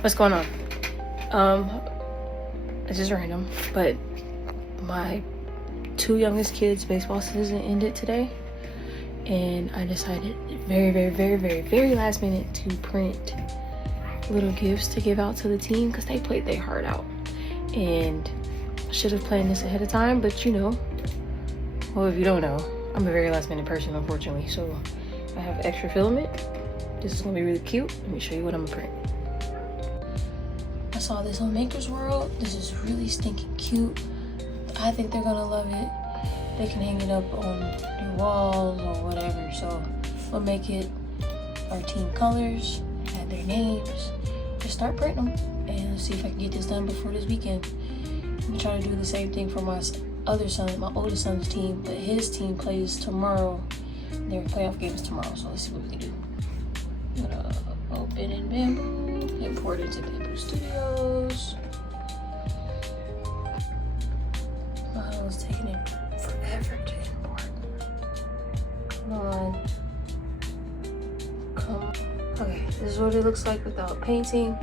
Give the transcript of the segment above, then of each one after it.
What's going on? It's just random, but my two youngest kids' baseball season ended today, and I decided very last minute to print little gifts to give out to the team because they played their heart out. And I should have planned this ahead of time, but you know, well, if you don't know, I'm a very last minute person, unfortunately. So I have extra filament. This is gonna be really cute. Let me show you what I'm gonna print. I saw this on Maker's World. This is really stinking cute. I think they're gonna love it. They can hang it up on their walls or whatever. So we'll make it our team colors, add their names, just start printing them, and see if I can get this done before this weekend. I'm gonna try to do the same thing for my other son, my oldest son's team, but his team plays tomorrow. Their playoff game is tomorrow, so let's see what we can do. I'm gonna open in Bamboo, import into Bamboo Studios. Model is taking it forever to import. Come on. Come. Okay, this is what it looks like without painting.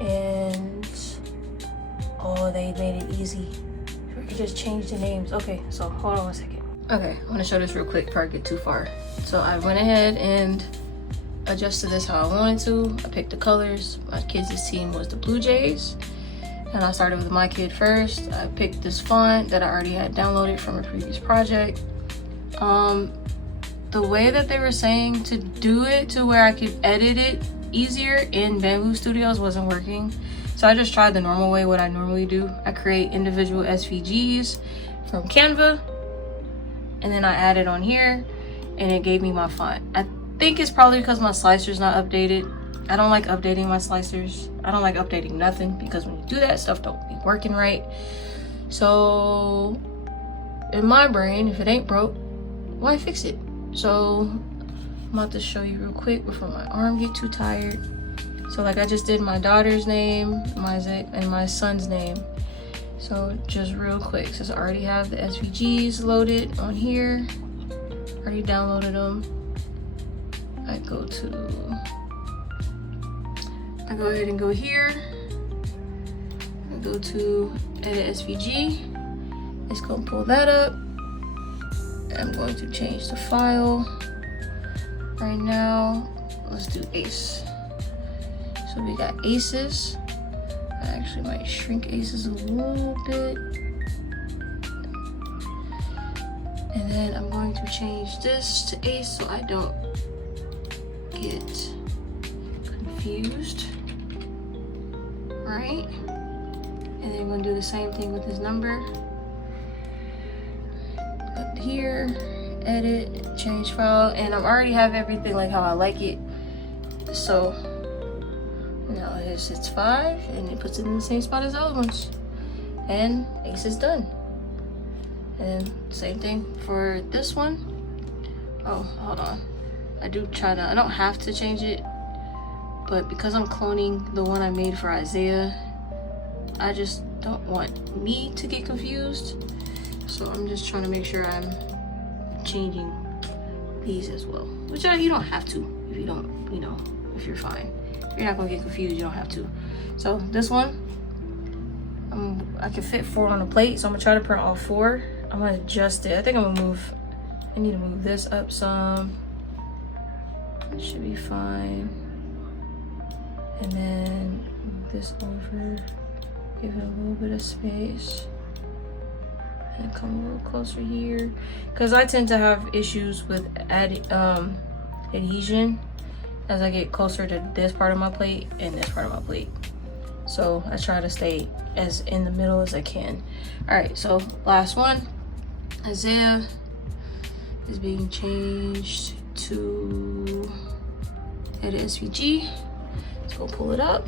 And oh, they made it easy. We could just change the names. Okay, so hold on one second. Okay, I want to show this real quick before I get too far. So I went ahead and adjusted this how I wanted to. I picked the colors. My kids' team was the Blue Jays, and I started with my kid first. I picked this font that I already had downloaded from a previous project. The way that they were saying to do it to where I could edit it easier in Bamboo Studios wasn't working. So I just tried the normal way, what I normally do. I create individual SVGs from Canva, and then I add it on here, and it gave me my font. I think it's probably because my slicer's not updated. I don't like updating my slicers. I don't like updating nothing, because when you do that, stuff don't be working right. So in my brain, if it ain't broke, why fix it? So I'm about to show you real quick before my arm get too tired. So like I just did my daughter's name, and my son's name. So just real quick, since I already have the SVGs loaded on here, already downloaded them. I go ahead and go here. I go to edit SVG. It's gonna pull that up. I'm going to change the file. Right now, let's do ACE. So we got ACEs. I actually might shrink ACEs a little bit. And then I'm going to change this to ACE so I don't get confused. Right? And then I'm going to do the same thing with this number. Up here, edit, change file, and I already have everything like how I like it. So now it's 5, and it puts it in the same spot as the other ones. And ACE is done. And same thing for this one. Oh, hold on. I don't have to change it, but because I'm cloning the one I made for Isaiah, I just don't want me to get confused. So I'm just trying to make sure I'm changing these as well. Which you don't have to if you don't, you know, if you're fine. If you're not gonna get confused, you don't have to. So this one, I can fit 4 on a plate, so I'm gonna try to print all 4. I'm gonna adjust it. I think I need to move this up some. It should be fine. And then move this over, give it a little bit of space. And come a little closer here. Because I tend to have issues with adhesion as I get closer to this part of my plate and this part of my plate. So I try to stay as in the middle as I can. All right, so last one. Isaiah is being changed to edit SVG. Let's go pull it up.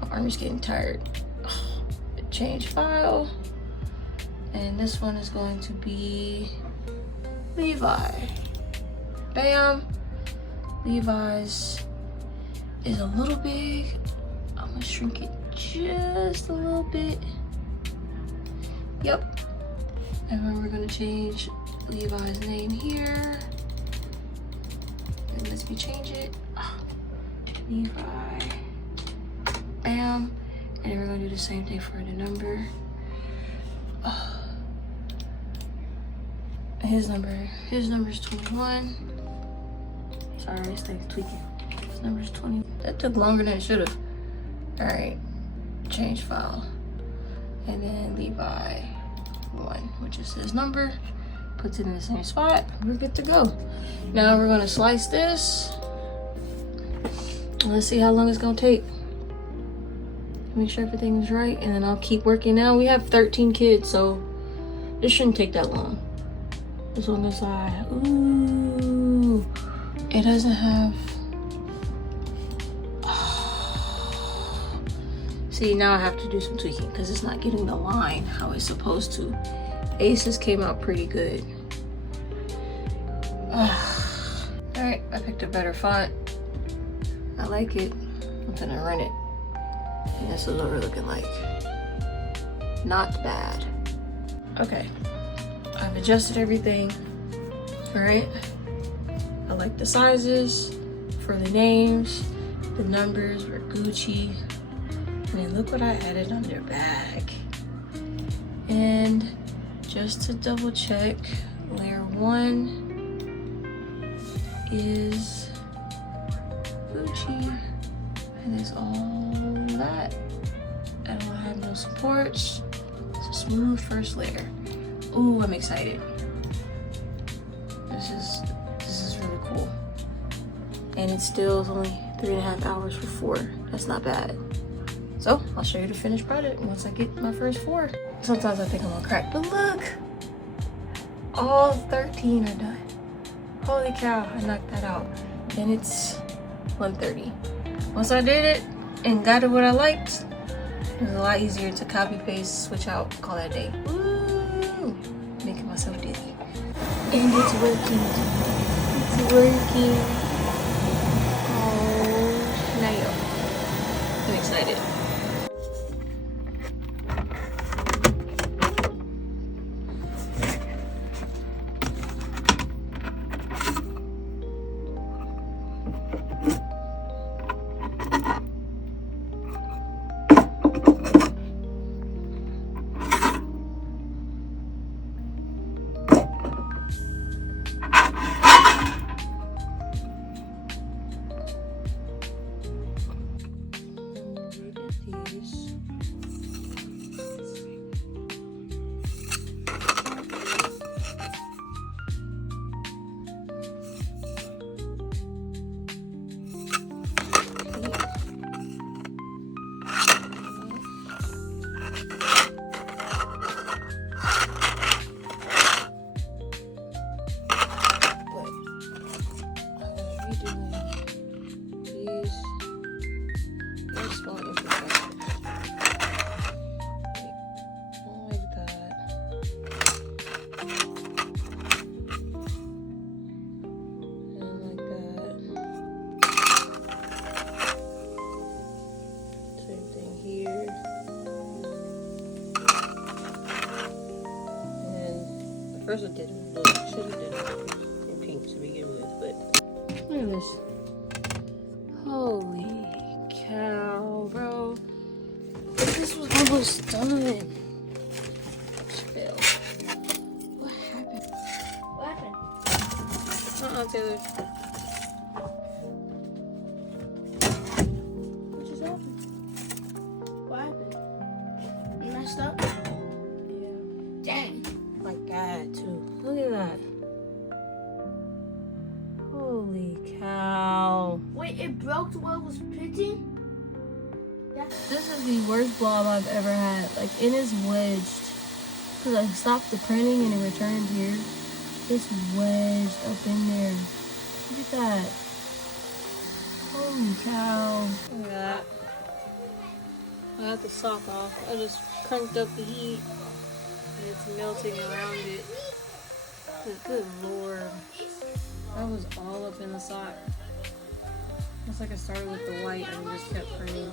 My arm is getting tired. Change file. And this one is going to be Levi. Bam. Levi's is a little big. I'm gonna shrink it just a little bit. Yep. And then we're gonna change Levi's name here. And lets me change it. Levi. Bam. And then we're gonna do the same thing for the number. His number is 21. Sorry, this thing's tweaking. His number is 20. That took longer than it should have. All right, change file. And then Levi 1, which is his number. Puts it in the same spot. We're good to go. Now we're gonna slice this. Let's see how long it's gonna take. Make sure everything is right, and then I'll keep working. Now we have 13 kids, so this shouldn't take that long. As long as ooh, it doesn't have. See, now I have to do some tweaking because it's not getting the line how it's supposed to. Aces came out pretty good. Alright, I picked a better font. I like it. I'm gonna run it. And this is what we're looking like. Not bad. Okay, I've adjusted everything. Alright, I like the sizes for the names. The numbers were Gucci. And then look what I added on their bag. And just to double check, layer 1 is Gucci. And it's all that. I don't have no supports. It's a smooth first layer. Ooh, I'm excited. This is really cool. And it still is only 3.5 hours for 4. That's not bad. So I'll show you the finished product once I get my first 4. Sometimes I think I'm gonna crack, but look, all 13 are done. Holy cow, I knocked that out. And it's 1:30. Once I did it and got it what I liked, it was a lot easier to copy, paste, switch out, call that a day. Woo! Making myself dizzy. And it's working. It's working. Oh, now I'm excited. First I did it, look, should have did it in pink to begin with, but look at this. Holy cow, bro. This was almost done. Failed. What happened? What happened? Taylor. What just happened? What happened? You messed up? Yeah. Dang. My God, too. Look at that. Holy cow. Wait, it broke while it was printing? This is the worst blob I've ever had. Like, it is wedged. Because I stopped the printing and it returned here. It's wedged up in there. Look at that. Holy cow. Look at that. I got the sock off. I just cranked up the heat. And it's melting around it. Good Lord. That was all up in the sock. Looks like I started with the white and just kept printing.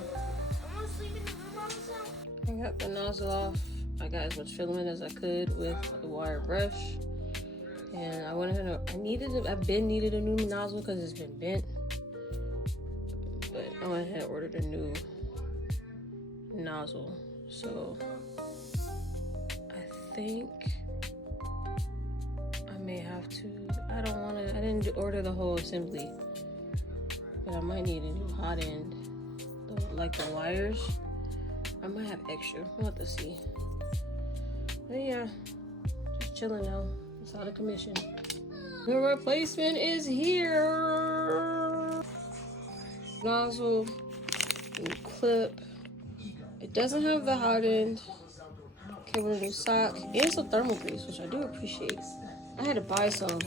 I got the nozzle off. I got as much filament as I could with the wire brush. And I went ahead and I've been needed a new nozzle because it's been bent. But I went ahead and ordered a new nozzle. So I think I may have to, I didn't order the whole assembly, but I might need a new hot end. Like the wires, I might have extra. We'll have to see. But yeah, just chilling now. It's out of commission. The replacement is here. Nozzle and clip. It doesn't have the hot end. Came with a new sock and some thermal grease, which I do appreciate. I had to buy some.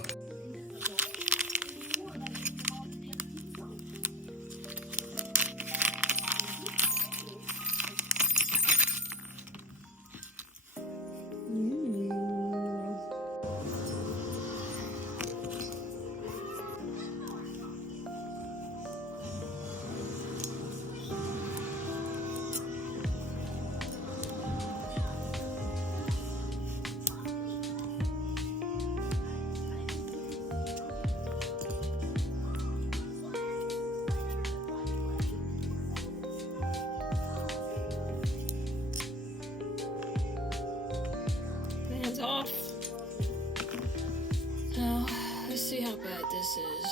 Off. Now, let's see how bad this is.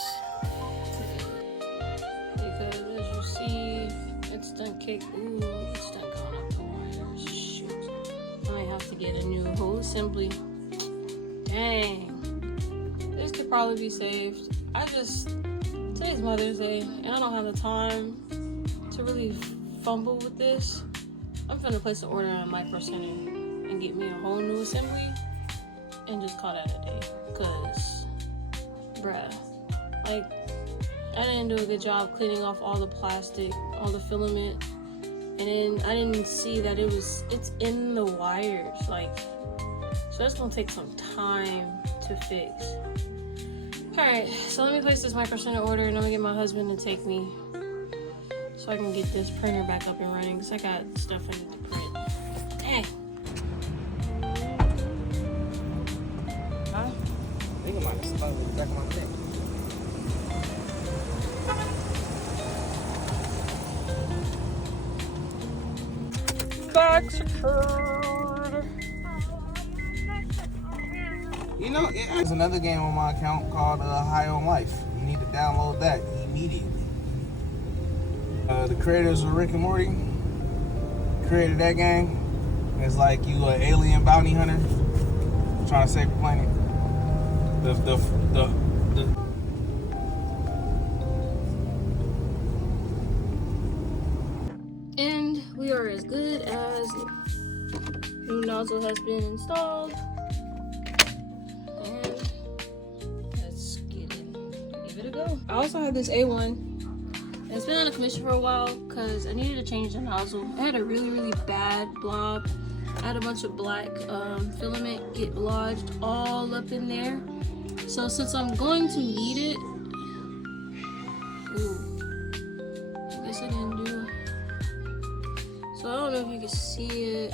Because as you see, it's done kicked. Ooh, it's done gone up the wires. Shoot. I might have to get a new whole assembly. Dang. This could probably be saved. Today's Mother's Day, and I don't have the time to really fumble with this. I'm finna place an order on Micro Center and get me a whole new assembly and just call that a day. Cause, bruh, like, I didn't do a good job cleaning off all the plastic, all the filament, and then I didn't see that it's in the wires, like, so that's gonna take some time to fix. Alright, so let me place this Micro Center order and I'm gonna get my husband to take me so I can get this printer back up and running, because I got stuff I need to print. Dang. I think I might have stuck with the back of my neck. Back secured. You know, there's another game on my account called High on Life. You need to download that immediately. The creators of Rick and Morty created that game. It's like you an alien bounty hunter trying to save the planet. And we are as good as new nozzle has been installed. And let's give it a go. I also have this A1. It's been on a commission for a while because I needed to change the nozzle. I had a really, really bad blob. I had a bunch of black filament get lodged all up in there. So since I'm going to need it, I guess I didn't do. So I don't know if you can see it.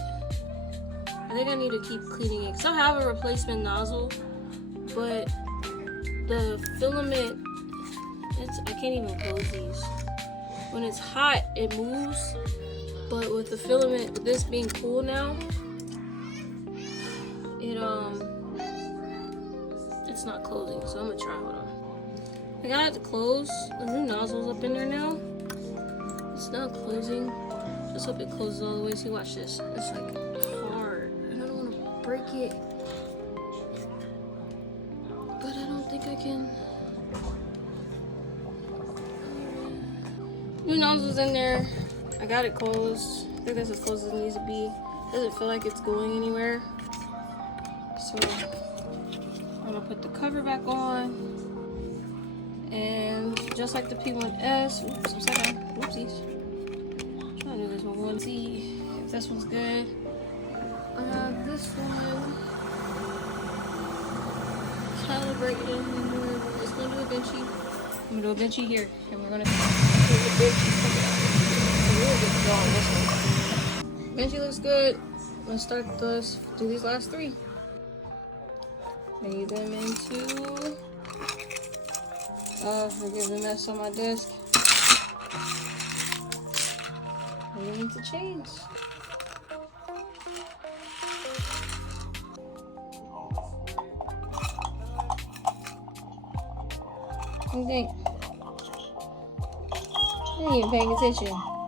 I think I need to keep cleaning it because I have a replacement nozzle, but the filament, I can't even close these. When it's hot, it moves, but with the filament, this being cool now, it's not closing, so I'm gonna try. Hold on. I got it to close. The new nozzle's up in there now. It's not closing. Just hope it closes all the way. See, watch this. It's like hard, and I don't want to break it, but I don't think I can. New nozzle's in there. I got it closed. I think that's as close as it needs to be. Doesn't feel like it's going anywhere. So I'm gonna put the cover back on. And just like the P1S, oops, I'm sorry, whoopsies. I'm trying to do this one. We'll see if this one's good. This one calibrated and we're just gonna do a benchy. I'm gonna do a benchy here, and we're gonna do the benchy. Really good to go on this one. Benchy looks good. Let's start this. Do these last three. Lay them into. Forgive the mess on my desk. waiting to change. What do you think? I ain't even paying attention.